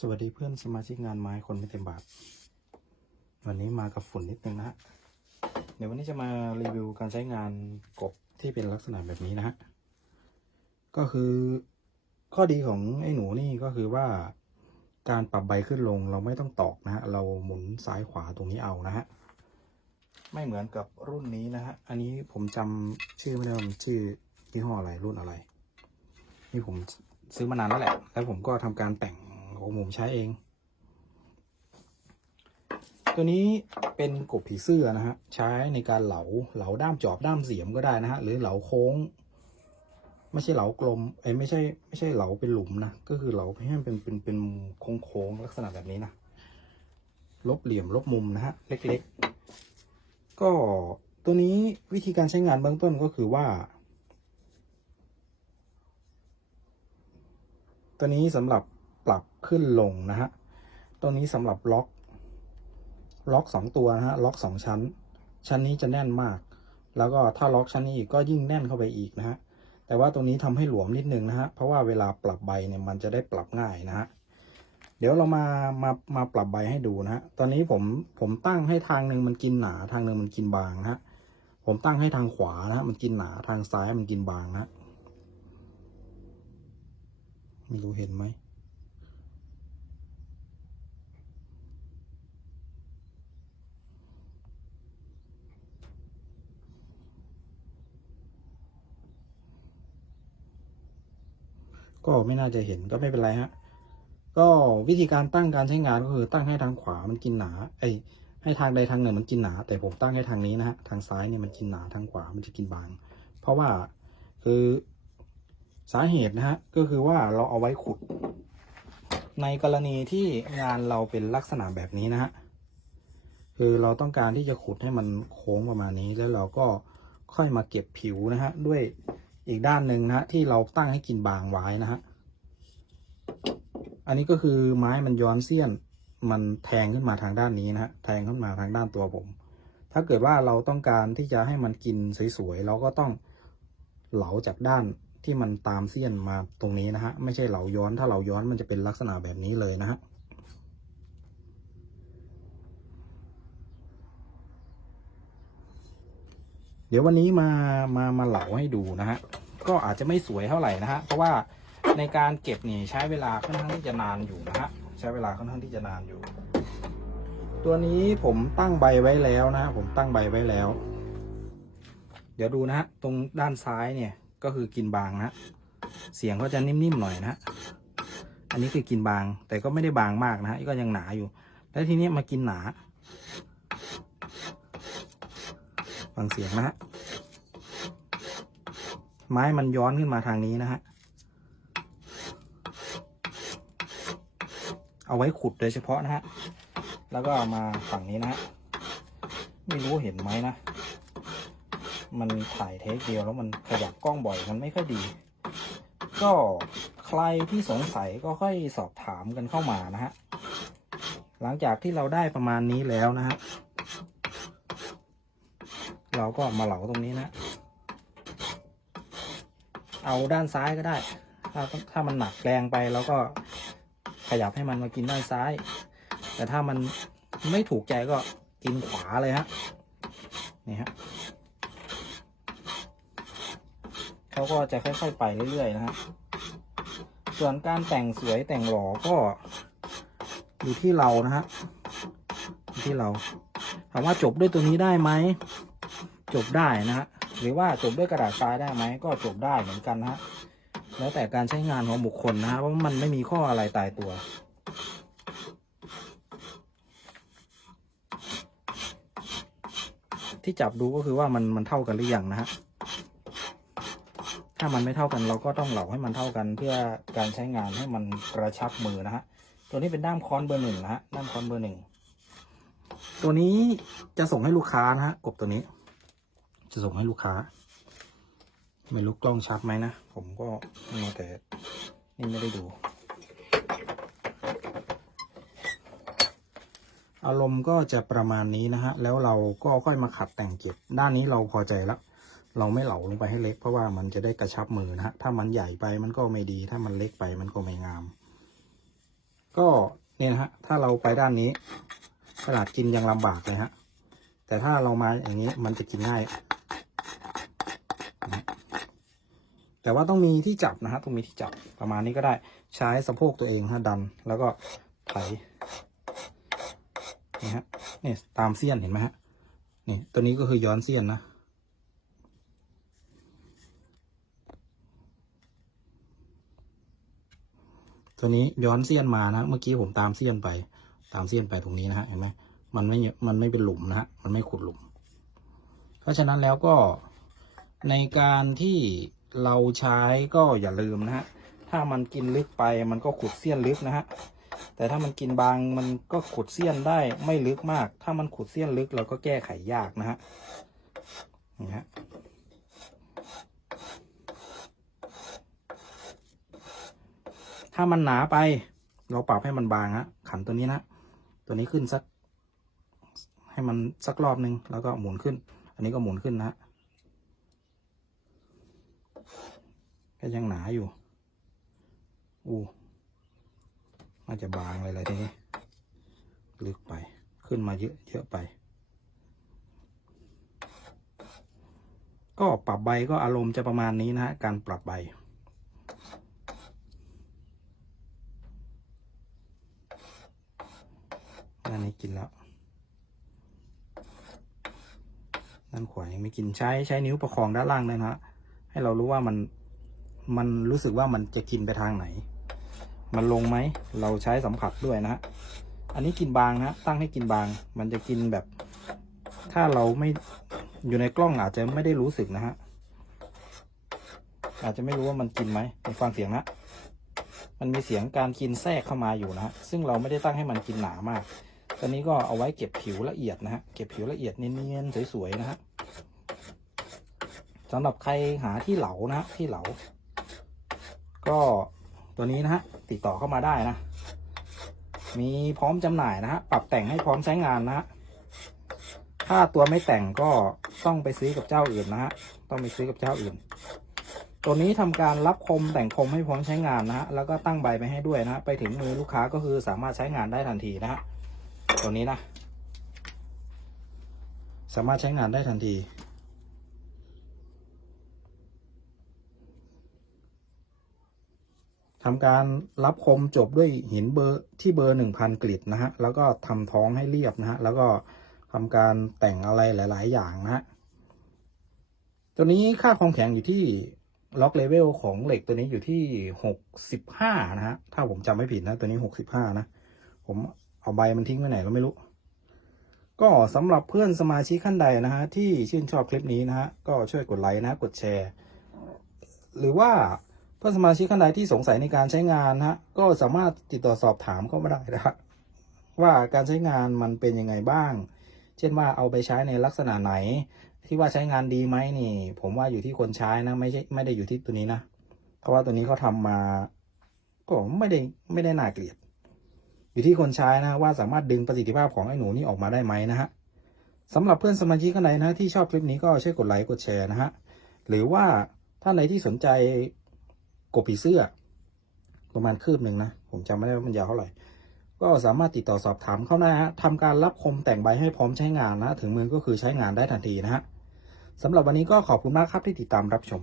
สวัสดีเพื่อนสมาชิกงานไม้คนไม่เต็มบาท วันนี้มากับฝุ่นนิดนึงนะฮะ เดี๋ยววันนี้จะมารีวิวการใช้งานกบที่เป็นลักษณะแบบนี้นะฮะ ก็คือข้อดีของไอ้หนูนี่ก็คือว่าการปรับใบขึ้นลงเราไม่ต้องตอกนะฮะ เราหมุนซ้ายขวาตรงนี้เอานะฮะ ไม่เหมือนกับรุ่นนี้นะฮะ อันนี้ผมจำชื่อไม่ได้ว่ามันชื่อยี่ห้ออะไรรุ่นอะไร นี่ผมซื้อมานานแล้วแหละ แล้วผมก็ทำการแต่ง ของผมใช้เอง ตัวนี้เป็นกบผีเสื้อนะฮะ ใช้ในการเหลาเหลาด้ามจอบด้ามเสียมก็ได้นะฮะ หรือเหลาโค้ง ไม่ใช่เหลากลมไอ้ไม่ใช่ไม่ใช่เหลาเป็นหลุมนะ ก็คือเหลาให้มันเป็นเป็นเป็นโค้งโค้งลักษณะแบบนี้นะ ลบเหลี่ยมลบมุมนะฮะ เล็กๆ ก็ตัวนี้วิธีการใช้งานเบื้องต้นก็คือว่า ตัวนี้สำหรับ ขึ้นลงนะฮะตัวนี้สำหรับล็อก ล็อกสองตัวนะฮะล็อกสองชั้น ชั้นนี้จะแน่นมาก แล้วก็ถ้าล็อกชั้นนี้อีกก็ยิ่งแน่นเข้าไปอีกนะฮะแต่ว่าตรงนี้ทำให้หลวมนิดนึงนะฮะเพราะว่าเวลาปรับใบเนี่ยมันจะได้ปรับง่ายนะฮะเดี๋ยวเรามามามาปรับใบให้ดูนะฮะตอนนี้ผมผมตั้งให้ทางหนึ่งมันกินหนา ทางหนึ่งมันกินบางนะฮะผมตั้งให้ทางขวานะฮะมันกินหนาทางซ้ายมันกินบางนะฮะไม่รู้เห็นไหม ก็ไม่น่าจะเห็นก็ไม่เป็นไรฮะ ก็วิธีการตั้งการใช้งานก็คือตั้งให้ทางขวามันกินหนา ไอให้ทางใดทางหนึ่งมันกินหนา แต่ผมตั้งให้ทางนี้นะฮะ ทางซ้ายเนี่ยมันกินหนา ทางขวามันจะกินบาง เพราะว่าคือสาเหตุนะฮะ ก็คือว่าเราเอาไว้ขุด ในกรณีที่งานเราเป็นลักษณะแบบนี้นะฮะ คือเราต้องการที่จะขุดให้มันโค้งประมาณนี้แล้วเราก็ค่อยมาเก็บผิวนะฮะ ด้วย อีกด้านหนึ่งนะฮะที่เราตั้งให้กินบางไว้นะฮะอันนี้ก็คือไม้มันย้อนเสี้ยน มันแทงขึ้นมาทางด้านนี้นะฮะแทงขึ้นมาทางด้านตัวผม ถ้าเกิดว่าเราต้องการที่จะให้มันกินสวยๆเราก็ต้องเหลาจากด้านที่มันตามเสี้ยนมาตรงนี้นะฮะไม่ใช่เหลาย้อนถ้าเหลาย้อนมันจะเป็นลักษณะแบบนี้เลยนะฮะ เดี๋ยววันนี้มามามาเหลาให้ดูนะฮะก็อาจจะไม่สวยเท่าไหร่นะฮะเพราะว่าในการเก็บนี่ใช้เวลาค่อนข้างที่จะนานอยู่นะฮะใช้เวลาค่อนข้างที่จะนานอยู่ ตัวนี้ผมตั้งใบไว้แล้วนะฮะผมตั้งใบไว้แล้ว เดี๋ยวดูนะฮะตรงด้านซ้ายเนี่ยก็คือกินบางนะเสียงก็จะนิ่มๆหน่อยนะฮะอันนี้คือกินบางแต่ก็ไม่ได้บางมากนะฮะก็ยังหนาอยู่ แล้วทีนี้มากินหนา ฟังเสียงนะฮะ ไม้มันย้อนขึ้นมาทางนี้นะฮะ เอาไว้ขุดโดยเฉพาะนะฮะ แล้วก็ามาฝั่งนี้นะฮะ ไม่รู้เห็นไหมนะ มันถ่ายเทคเดียวแล้วมันขยับกล้องบ่อยมันไม่ค่อยดี ก็ใครที่สงสัยก็ค่อยสอบถามกันเข้ามานะฮะ หลังจากที่เราได้ประมาณนี้แล้วนะฮะ เราก็มาเหลาตรงนี้นะ เอาด้านซ้ายก็ได้ ถ้าถ้ามันหนักแรงไปเราก็ขยับให้มันมากินด้านซ้าย แต่ถ้ามันไม่ถูกใจก็กินขวาเลยฮะ นี่ฮะเขาก็จะค่อยๆไปเรื่อยๆนะฮะ ส่วนการแต่งสวยแต่งหล่อก็อยู่ที่เรานะฮะที่เราถามว่าจบด้วยตัวนี้ได้ไหม จบได้นะฮะหรือว่าจบด้วยกระดาษทรายได้ไหมก็จบได้เหมือนกันนะฮะแล้วแต่การใช้งานของบุคคลนะฮะเพราะมันไม่มีข้ออะไรตายตัว ที่จับดูก็คือว่ามันมันเท่ากันหรือยังนะฮะถ้ามันไม่เท่ากันเราก็ต้องเหลาให้มันเท่ากันเพื่อการใช้งานให้มันกระชับมือนะฮะตัวนี้เป็นด้ามค้อนเบอร์หนึ่งนะฮะด้ามค้อนเบอร์หนึ่งตัวนี้จะส่งให้ลูกค้านะฮะกบตัวนี้ จะส่งให้ลูกค้า ไม่รู้กล้องชัดไหมนะ ผมก็มัวแต่นี่ไม่ได้ดู อารมณ์ก็จะประมาณนี้นะฮะ แล้วเราก็ค่อยมาขัดแต่งเก็บ ด้านนี้เราพอใจแล้ว เราไม่เหลาลงไปให้เล็กเพราะว่ามันจะได้กระชับมือนะฮะ ถ้ามันใหญ่ไปมันก็ไม่ดี ถ้ามันเล็กไปมันก็ไม่งาม ก็เนี่ยนะฮะ ถ้าเราไปด้านนี้ขนาดกินยังลำบากเลยฮะ แต่ถ้าเรามาอย่างนี้มันจะกินง่ายนะฮะ แต่ว่าต้องมีที่จับนะฮะต้องมีที่จับประมาณนี้ก็ได้ใช้สะโพกตัวเองฮะดัน แล้วก็ไถนี่ฮะนี่ตามเสี้ยนเห็นไหมฮะนี่ตัวนี้ก็คือย้อนเสี้ยนนะตัวนี้ย้อนเสี้ยนมานะ เมื่อกี้ผมตามเสี้ยนไป ตามเสี้ยนไปตรงนี้นะฮะเห็นไหมมันไม่มันไม่เป็นหลุมนะฮะมันไม่ขุดหลุม เพราะฉะนั้นแล้วก็ในการที่ เราใช้ก็อย่าลืมนะฮะ ถ้ามันกินลึกไปมันก็ขุดเสี้ยนลึกนะฮะ แต่ถ้ามันกินบางมันก็ขุดเสี้ยนได้ไม่ลึกมาก ถ้ามันขุดเสี้ยนลึกเราก็แก้ไขยากนะฮะ นี่ฮะถ้ามันหนาไป เราปรับให้มันบางฮะ ขันตัวนี้นะ ตัวนี้ขึ้นสัก ให้มันสักรอบหนึ่งแล้วก็หมุนขึ้น อันนี้ก็หมุนขึ้นนะฮะ ก็ยังหนาอยู่ อู้น่าจะบางเลยเลยทีนี้ ลึกไป ขึ้นมาเยอะเยอะไป ก็ปรับใบก็อารมณ์จะประมาณนี้นะฮะ การปรับใบด้านนี้กินแล้ว ด้านขวายังไม่กินใช้ใช้นิ้วประคองด้านล่างเลยนะฮะ ให้เรารู้ว่ามัน มันรู้สึกว่ามันจะกินไปทางไหน มันลงไหม เราใช้สัมผัสด้วยนะฮะ อันนี้กินบางนะตั้งให้กินบาง มันจะกินแบบ ถ้าเราไม่อยู่ในกล้องอาจจะไม่ได้รู้สึกนะฮะ อาจจะไม่รู้ว่ามันกินไหมไปฟังเสียงนะ มันมีเสียงการกินแทรกเข้ามาอยู่นะฮะซึ่งเราไม่ได้ตั้งให้มันกินหนามาก ตอนนี้ก็เอาไว้เก็บผิวละเอียดนะฮะ เก็บผิวละเอียดเนียนๆสวยๆนะฮะสำหรับใครหาที่เหลานะฮะที่เหลา ก็ตัวนี้นะฮะติดต่อเข้ามาได้นะ มีพร้อมจำหน่ายนะฮะปรับแต่งให้พร้อมใช้งานนะฮะถ้าตัวไม่แต่งก็ต้องไปซื้อกับเจ้าอื่นนะฮะต้องไปซื้อกับเจ้าอื่น ตัวนี้ทำการรับคมแต่งคมให้พร้อมใช้งานนะฮะแล้วก็ตั้งใบไปให้ด้วยนะฮะไปถึงมือลูกค้าก็คือสามารถใช้งานได้ทันทีนะฮะตัวนี้นะ สามารถใช้งานได้ทันที ทำการรับคมจบด้วยหินเบอร์ที่เบอร์หนึ่งพันกริดนะฮะ แล้วก็ทำท้องให้เรียบนะฮะ แล้วก็ทำการแต่งอะไรหลาย ๆ อย่างนะฮะ ตัวนี้ค่าความแข็งอยู่ที่ล็อกเลเวลของเหล็กตัวนี้อยู่ที่หกสิบห้านะฮะ ถ้าผมจำไม่ผิดนะ ตัวนี้หกสิบห้านะ ผมเอาใบมันทิ้งไว้ไหนก็ไม่รู้ ก็สำหรับเพื่อนสมาชิกขั้นใดนะฮะที่ชื่นชอบคลิปนี้นะฮะ ก็ช่วยกดไลค์นะกดแชร์ หรือว่า เพื่อนสมาชิกขั้นใดที่สงสัยในการใช้งานนะฮะก็สามารถติดต่อสอบถามเข้ามาได้นะฮะว่าการใช้งานมันเป็นยังไงบ้าง เช่นว่าเอาไปใช้ในลักษณะไหน ที่ว่าใช้งานดีไหมนี่ ผมว่าอยู่ที่คนใช้นะไม่ใช่ไม่ได้อยู่ที่ตัวนี้นะเพราะว่าตัวนี้เขาทำมา ก็ไม่ได้ไม่ได้น่าเกลียด อยู่ที่คนใช้นะว่าสามารถดึงประสิทธิภาพของไอ้หนูนี่ออกมาได้ไหมนะฮะสำหรับเพื่อนสมาชิกท่านใดนะที่ชอบคลิปนี้ก็ช่วยกดไลค์กดแชร์นะฮะหรือว่าท่านใดที่สนใจ กบผีเสื้อ ประมาณคืบหนึ่งนะ ผมจำไม่ได้ว่ามันยาวเท่าไหร่ ก็สามารถติดต่อสอบถามเข้าได้ฮะทำการรับคมแต่งใบให้พร้อมใช้งานนะ ถึงมือก็คือใช้งานได้ทันทีนะฮะสำหรับวันนี้ก็ขอบคุณมากครับที่ติดตามรับชม